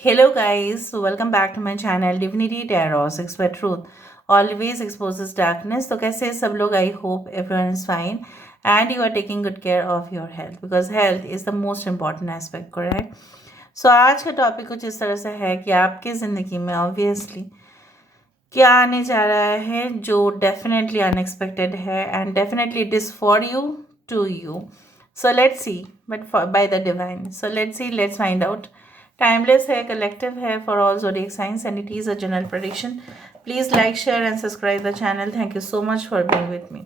Hello guys, so welcome back to my channel Divinity Tarot 6 where truth always exposes darkness. तो कैसे सब लोग? I hope everyone is fine and you are taking good care of your health because health is the most important aspect, correct? So आज का topic कुछ इस तरह से है कि आपकी ज़िंदगी में ऑब्वियसली क्या आने जा रहा है जो डेफिनेटली अनएक्सपेक्टेड है and definitely it is for you to you. So let's see but by the divine. So let's see, let's find out. Timeless है, कलेक्टिव है for all zodiac signs and it is a general prediction. Please like share and subscribe the channel. Thank you so much for being with me.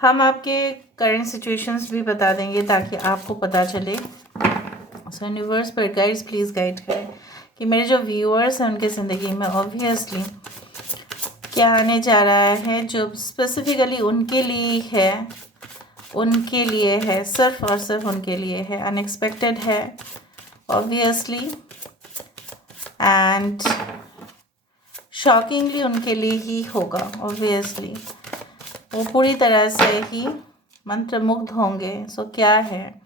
हम आपके current situations भी बता देंगे ताकि आपको पता चले. सो यूनिवर्स पर गाइड्स प्लीज़ गाइड करें कि मेरे जो व्यूअर्स हैं उनके ज़िंदगी में ऑब्वियसली क्या आने जा रहा है जो स्पेसिफिकली उनके लिए है, उनके लिए है, सिर्फ और सिर्फ उनके लिए है, अनएक्सपेक्टेड है ऑब्वियसली एंड शॉकिंगली उनके लिए ही होगा. ऑब्वियसली वो पूरी तरह से ही मंत्रमुग्ध होंगे. सो क्या है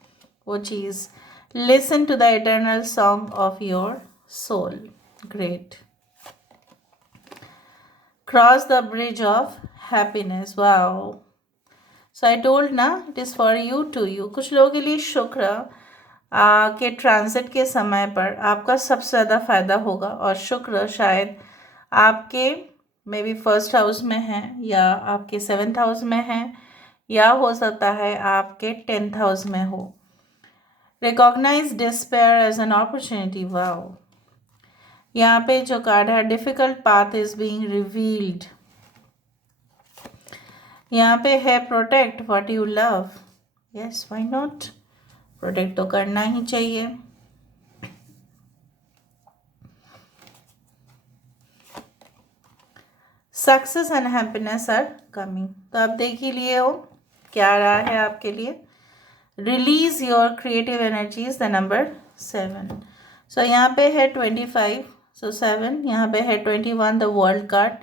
वो चीज़? Listen to the eternal song of your soul. Great. Cross the bridge of happiness. Wow. So I told ना, it is for you to you. कुछ लोगों के लिए शुक्र के ट्रांजिट के समय पर आपका सबसे ज़्यादा फायदा होगा और शुक्र शायद आपके मे बी फर्स्ट हाउस में है या आपके 7th हाउस में है या हो सकता है आपके 10th हाउस में हो. Recognise despair as an opportunity. Wow. यहाँ पे जो कार्ड है, difficult path is being revealed. यहाँ पे है protect what you love. Yes, why not. Protect तो करना ही चाहिए. Success and happiness are coming. तो आप देख ही लिए हो क्या आ रहा है आपके लिए. Release your creative energies, the number 7. सो यहाँ पे है 25. सो 7. यहाँ पे है 21, the world card.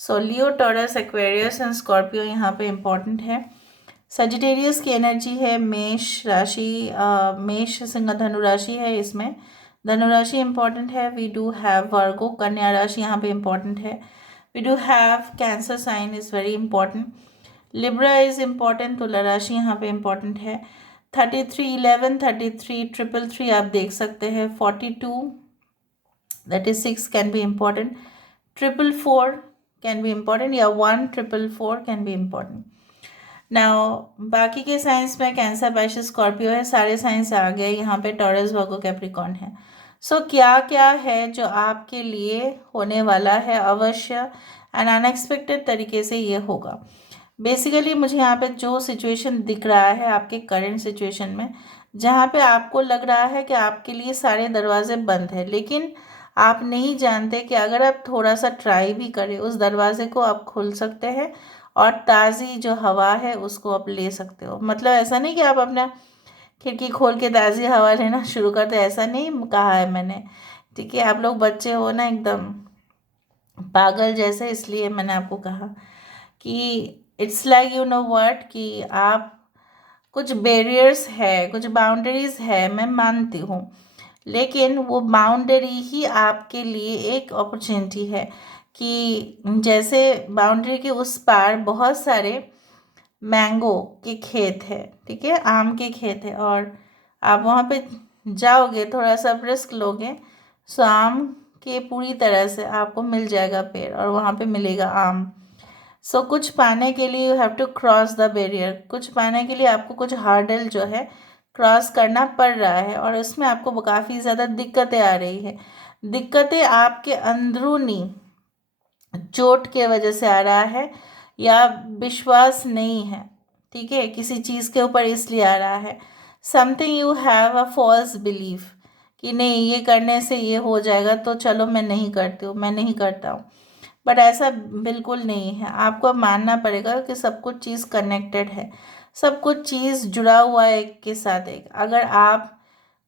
So Leo, taurus, Aquarius and Scorpio यहाँ पे इम्पॉर्टेंट है. सजिटेरियस की एनर्जी है. मेष राशि, मेष सिंह धनु राशि है. इसमें धनु राशि इम्पॉर्टेंट है. वी डू हैव वर्गो, कन्या राशि यहाँ पे इम्पॉर्टेंट है. We do have cancer sign is very important. Libra is important. तुला राशि यहाँ पे इम्पॉर्टेंट है. 33, 11, 33, 333 आप देख सकते हैं. 42 that is 6 can be important. 444 can be important या 1444 कैन बी इम्पॉर्टेंट. नाउ बाकी के साइंस में कैंसर, बाइश, स्कॉर्पियो है. सारे साइंस आ गए. यहाँ पे टॉरस, वर्गो, कैप्रिकॉर्न है. सो क्या क्या है जो आपके लिए होने वाला है अवश्य एंड अनएक्सपेक्टेड तरीके से ये होगा. बेसिकली मुझे यहाँ पे जो सिचुएशन दिख रहा है आपके करंट सिचुएशन में, जहाँ पे आपको लग रहा है कि आपके लिए सारे दरवाजे बंद हैं, लेकिन आप नहीं जानते कि अगर आप थोड़ा सा ट्राई भी करें उस दरवाजे को आप खोल सकते हैं और ताज़ी जो हवा है उसको आप ले सकते हो. मतलब ऐसा नहीं कि आप अपना खिड़की खोल के ताज़ी हवा लेना शुरू कर दे, ऐसा नहीं कहा है मैंने. ठीक है, आप लोग बच्चे हो ना एकदम पागल जैसे, इसलिए मैंने आपको कहा कि it's like you know what कि आप कुछ बैरियर्स है, कुछ बाउंड्रीज है, मैं मानती हूँ, लेकिन वो बाउंड्री ही आपके लिए एक अपॉर्चुनिटी है कि जैसे बाउंड्री के उस पार बहुत सारे मैंगो के खेत है, ठीक है, आम के खेत है, और आप वहाँ पे जाओगे, थोड़ा सा रिस्क लोगे, सो आम के पूरी तरह से आपको मिल जाएगा पेड़ और वहाँ पे मिलेगा आम. सो कुछ पाने के लिए you have to cross the barrier. कुछ पाने के लिए आपको कुछ हार्डल जो है क्रॉस करना पड़ रहा है और उसमें आपको काफ़ी ज़्यादा दिक्कतें आ रही है. दिक्कतें आपके अंदरूनी चोट के वजह से आ रहा है या विश्वास नहीं है, ठीक है, किसी चीज़ के ऊपर, इसलिए आ रहा है. Something you have a false belief कि नहीं ये करने से ये हो जाएगा तो चलो मैं नहीं करती हूँ, मैं नहीं करता हूँ. बट ऐसा बिल्कुल नहीं है. आपको मानना पड़ेगा कि सब कुछ चीज़ कनेक्टेड है, सब कुछ चीज़ जुड़ा हुआ है एक के साथ एक. अगर आप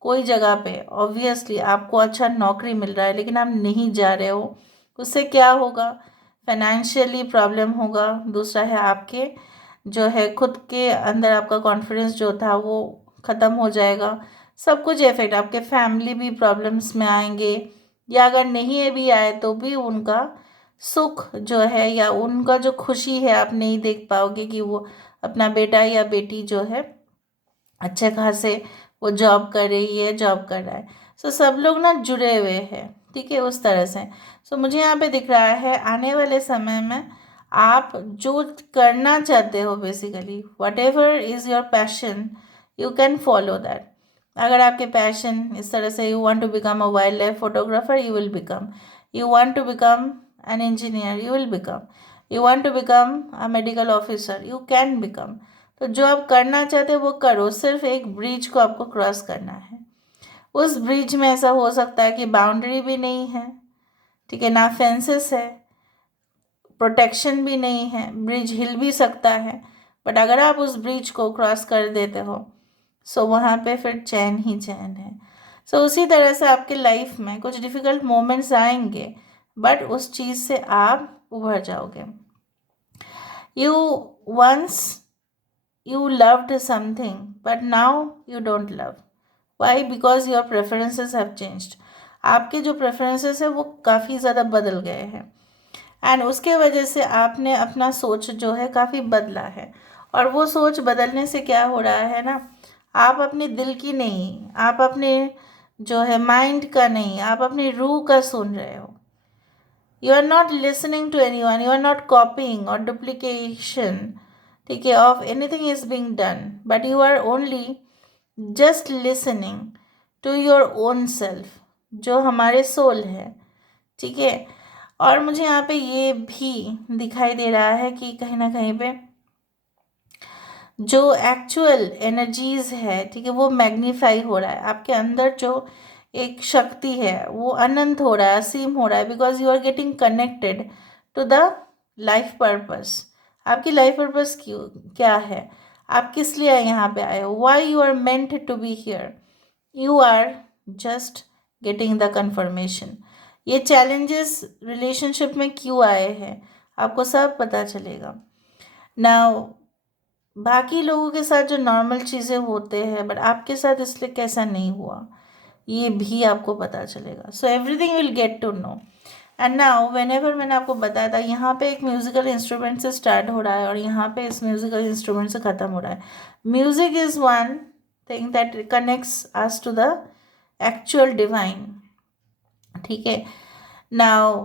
कोई जगह पे ऑब्वियसली आपको अच्छा नौकरी मिल रहा है लेकिन आप नहीं जा रहे हो, उससे क्या होगा? फाइनेंशियली प्रॉब्लम होगा. दूसरा है आपके जो है खुद के अंदर आपका कॉन्फिडेंस जो था वो ख़त्म हो जाएगा. सब कुछ इफेक्ट, आपके फैमिली भी प्रॉब्लम्स में आएंगे, या अगर नहीं भी आए तो भी उनका सुख जो है या उनका जो खुशी है आप नहीं देख पाओगे कि वो अपना बेटा या बेटी जो है अच्छे खासे वो जॉब कर रही है, जॉब कर रहा है। सो सब लोग ना जुड़े हुए हैं, ठीक है, उस तरह से। सो मुझे यहाँ पे दिख रहा है आने वाले समय में आप जो करना चाहते हो, basically whatever is your passion, you can follow that. अगर आपके पैशन इस तरह से, you want to become a wildlife photographer, you will become. You want to become an engineer, you will become. You want to become a medical officer, you can become. तो जो आप करना चाहते हो वो करो, सिर्फ एक ब्रिज को आपको क्रॉस करना है। उस ब्रिज में ऐसा हो सकता है कि बाउंड्री भी नहीं है, ठीक है, ना फेंसेस है, प्रोटेक्शन भी नहीं है, ब्रिज हिल भी सकता है, बट अगर आप उस ब्रिज को क्रॉस कर देते हो सो वहाँ पे फिर चैन ही चैन है। सो उसी तरह से आपके लाइफ में कुछ डिफ़िकल्ट मोमेंट्स आएंगे, बट उस चीज़ से आप उभर जाओगे। You once you loved something but now you don't love. Why? Because your preferences have changed. आपके जो प्रेफरेंसेस है वो काफ़ी ज़्यादा बदल गए हैं, एंड उसके वजह से आपने अपना सोच जो है काफ़ी बदला है। और वो सोच बदलने से क्या हो रहा है ना, आप अपने दिल की नहीं, आप अपने जो है माइंड का नहीं, आप अपनी रूह का सुन रहे हो। You are not listening to anyone, you are not copying और डुप्लीकेशन, ठीक है, of anything is being done, but you are only just listening to your own self, जो हमारे सोल है, ठीक है। और मुझे यहाँ पे ये भी दिखाई दे रहा है कि कहीं ना कहीं पे जो एक्चुअल एनर्जीज है, ठीक है, वो मैग्नीफाई हो रहा है। आपके अंदर जो एक शक्ति है वो अनंत हो रहा है, असीम हो रहा है, because you are getting connected to the life purpose. आपकी लाइफ पर्पस क्यों, क्या है, आप किस लिए यहाँ पे आए हो, why you are meant to be here, you are just getting the confirmation. ये चैलेंजेस रिलेशनशिप में क्यों आए हैं आपको सब पता चलेगा। नाउ बाकी लोगों के साथ जो नॉर्मल चीज़ें होते हैं, बट आपके साथ इसलिए कैसा नहीं हुआ ये भी आपको पता चलेगा। So everything will get to know. And now whenever मैंने आपको बताया था यहाँ पे एक म्यूज़िकल इंस्ट्रूमेंट से स्टार्ट हो रहा है और यहाँ पे इस म्यूज़िकल इंस्ट्रूमेंट से ख़त्म हो रहा है। Music is one thing that connects us to the actual divine, ठीक है। नाउ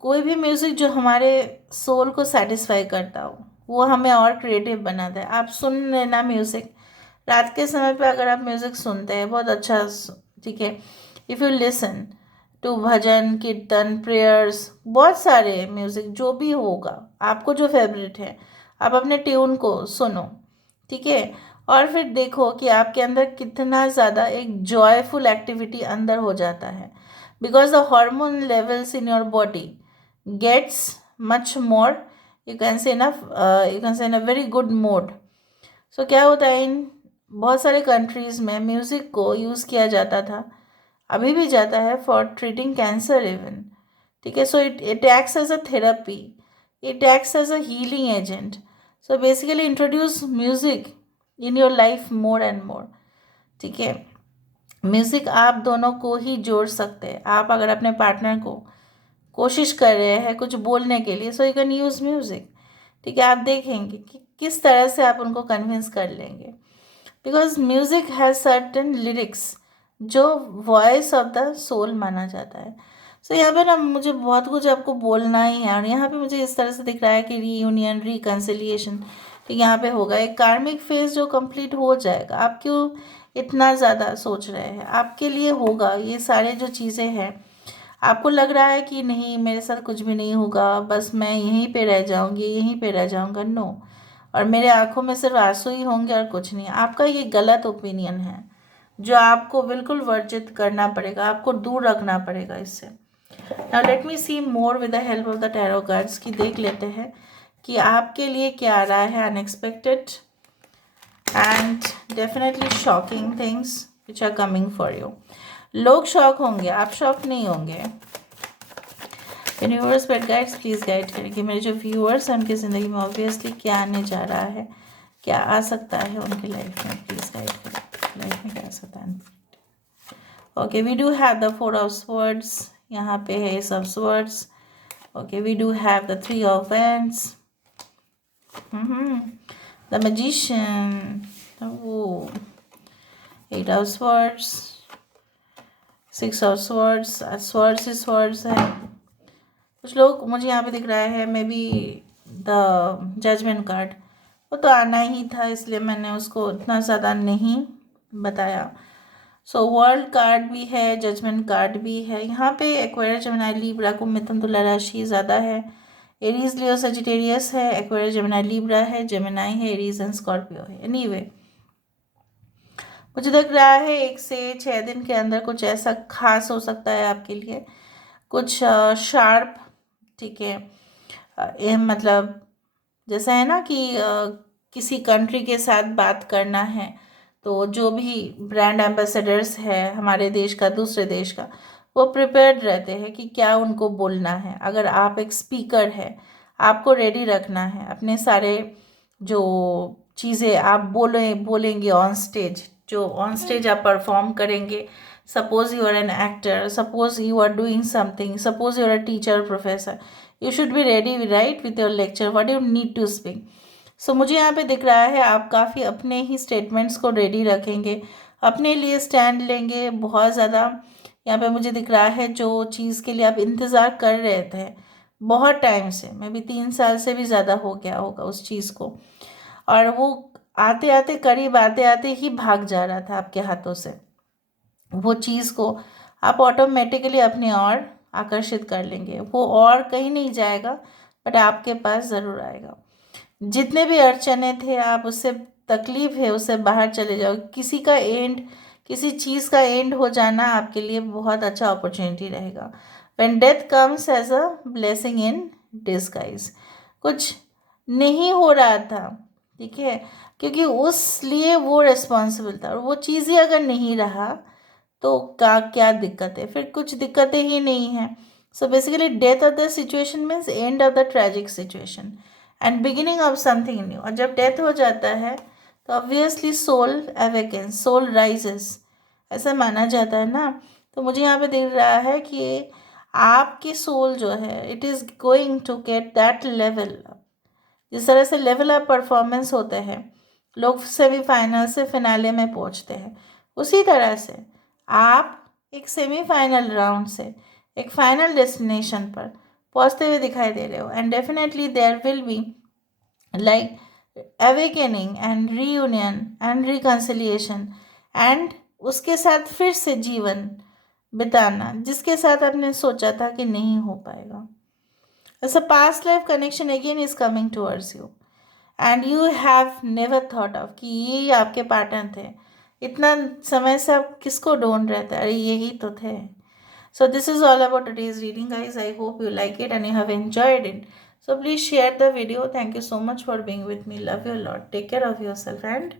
कोई भी म्यूज़िक जो हमारे सोल को सेटिस्फाई करता हो वो हमें और क्रिएटिव बनाता है। आप सुन लेना म्यूज़िक, रात के समय पे अगर आप म्यूज़िक सुनते हैं बहुत अच्छा, ठीक है, इफ़ यू लिसन टू भजन कीर्तन प्रेयर्स, बहुत सारे म्यूज़िक जो भी होगा आपको जो फेवरेट है, आप अपने ट्यून को सुनो, ठीक है, और फिर देखो कि आपके अंदर कितना ज़्यादा एक जॉयफुल एक्टिविटी अंदर हो जाता है, because the hormone levels in your body gets much more, you can say in a very good mode. So क्या होता है, इन बहुत सारे कंट्रीज़ में म्यूज़िक को यूज़ किया जाता था, अभी भी जाता है, फॉर ट्रीटिंग कैंसर इवन, ठीक है। So it acts as a therapy, it acts as a healing agent. So basically introduce music in your life more and more, ठीक है। म्यूज़िक आप दोनों को ही जोड़ सकते हैं। आप अगर अपने पार्टनर को कोशिश कर रहे हैं कुछ बोलने के लिए, so you can use music, ठीक है। आप देखेंगे कि किस तरह से आप उनको कन्विंस कर लेंगे, because music has certain lyrics जो वॉइस ऑफ द सोल माना जाता है। सो यहाँ पे ना मुझे बहुत कुछ आपको बोलना ही है, और यहाँ पे मुझे इस तरह से दिख रहा है कि रीयूनियन रिकन्सिलिएशन, ठीक, यहाँ पे होगा एक कार्मिक फेज जो कंप्लीट हो जाएगा। आप क्यों इतना ज़्यादा सोच रहे हैं, आपके लिए होगा ये सारे जो चीज़ें हैं। आपको लग रहा है कि नहीं मेरे साथ कुछ भी नहीं होगा, बस मैं यहीं पे रह जाऊंगी, यहीं पे रह जाऊंगा, नो, और मेरे आंखों में सिर्फ आंसू ही होंगे और कुछ नहीं। आपका ये गलत ओपिनियन है जो आपको बिल्कुल वर्जित करना पड़ेगा, आपको दूर रखना पड़ेगा इससे। Now let me see more with the help of the tarot cards, की देख लेते हैं कि आपके लिए क्या आ रहा है unexpected and definitely shocking things which are coming for you. लोग शॉक होंगे, आप शॉक नहीं होंगे। यूनिवर्स पर गाइड्स प्लीज़ गाइड करें कि मेरे जो व्यूअर्स हैं उनकी ज़िंदगी में ऑब्वियसली क्या आने जा रहा है, क्या आ सकता है उनकी लाइफ में, प्लीज़ गाइड करें लाइफ में क्या आ सकता है। Okay, we do have the 4 of swords, यहाँ पे है ace of swords. Okay, we do have the 3 of wands, the magician, वो 8 of swords, 6 of swords. Swords ही स्वर्ड्स है. कुछ लोग मुझे यहाँ पे दिख रहा है maybe the judgement card, वो तो आना ही था इसलिए मैंने उसको इतना ज़्यादा नहीं बताया. सो वर्ल्ड कार्ड भी है, जजमेंट कार्ड भी है. यहाँ पे एक्वेरियस, जेमिनी, लिब्रा को मिथुन तुला राशि ज़्यादा है. एरीज, लियो, सजिटेरियस है. एक्वेरियस, जेमिनी, लिब्रा है. जेमिनी है, एरीज एंड स्कॉर्पियो है. एनीवे मुझे लग रहा है 1 से 6 दिन के अंदर कुछ ऐसा खास हो सकता है आपके लिए, कुछ शार्प. ठीक है, मतलब जैसा है ना कि किसी कंट्री के साथ बात करना है तो जो भी ब्रांड एम्बेसडर्स है हमारे देश का, दूसरे देश का, वो प्रिपेयर्ड रहते हैं कि क्या उनको बोलना है. अगर आप एक स्पीकर है, आपको रेडी रखना है अपने सारे जो चीज़ें आप बोलेंगे ऑन स्टेज, जो ऑन स्टेज आप परफॉर्म करेंगे. Suppose you are an actor, suppose you are doing something, suppose you are a teacher, professor, you should be ready right with your lecture, what you need to speak. So मुझे यहाँ पे दिख रहा है आप काफ़ी अपने ही स्टेटमेंट्स को रेडी रखेंगे, अपने लिए स्टैंड लेंगे बहुत ज़्यादा. यहाँ पे मुझे दिख रहा है जो चीज़ के लिए आप इंतज़ार कर रहे थे बहुत टाइम से, मे बी 3 साल से भी ज़्यादा हो गया होगा उस चीज़ को, और वो आते आते करीब आते आते ही भाग जा रहा था आपके हाथों से. वो चीज़ को आप ऑटोमेटिकली अपने ओर आकर्षित कर लेंगे. वो और कहीं नहीं जाएगा बट आपके पास ज़रूर आएगा. जितने भी अड़चने थे आप उससे, तकलीफ है उससे बाहर चले जाओ. किसी का एंड, किसी चीज़ का एंड हो जाना आपके लिए बहुत अच्छा अपॉर्चुनिटी रहेगा. When death comes as a blessing in disguise. कुछ नहीं हो रहा था, ठीक है, क्योंकि उस लिए वो रिस्पॉन्सिबल था, और वो चीज़ ही अगर नहीं रहा तो क्या दिक्कत है, फिर कुछ दिक्कतें ही नहीं हैं. So basically death of the situation means end of the tragic situation and beginning of something new. और जब डेथ हो जाता है तो obviously soul awakens, soul rises, ऐसा माना जाता है ना. तो मुझे यहाँ पे दिख रहा है कि आपकी सोल जो है it is going to get that level. जिस तरह से लेवल अप परफॉर्मेंस होते हैं, लोग सेमीफाइनल से फिनाले में पहुँचते हैं, उसी तरह से आप एक सेमीफाइनल राउंड से एक फाइनल डेस्टिनेशन पर पहुँचते हुए दिखाई दे रहे हो. And definitely there will be like awakening and reunion and reconciliation, and उसके साथ फिर से जीवन बिताना जिसके साथ आपने सोचा था कि नहीं हो पाएगा. As a past life connection again is coming towards you and you have never thought of कि ये आपके पार्टनर थे. इतना समय से आप किसको ढूंढ रहे थे, अरे यही तो थे. So this is all about today's reading, guys. I hope you like it and you have enjoyed it. So please share the video. Thank you so much for being with me. Love you a lot. Take care of yourself and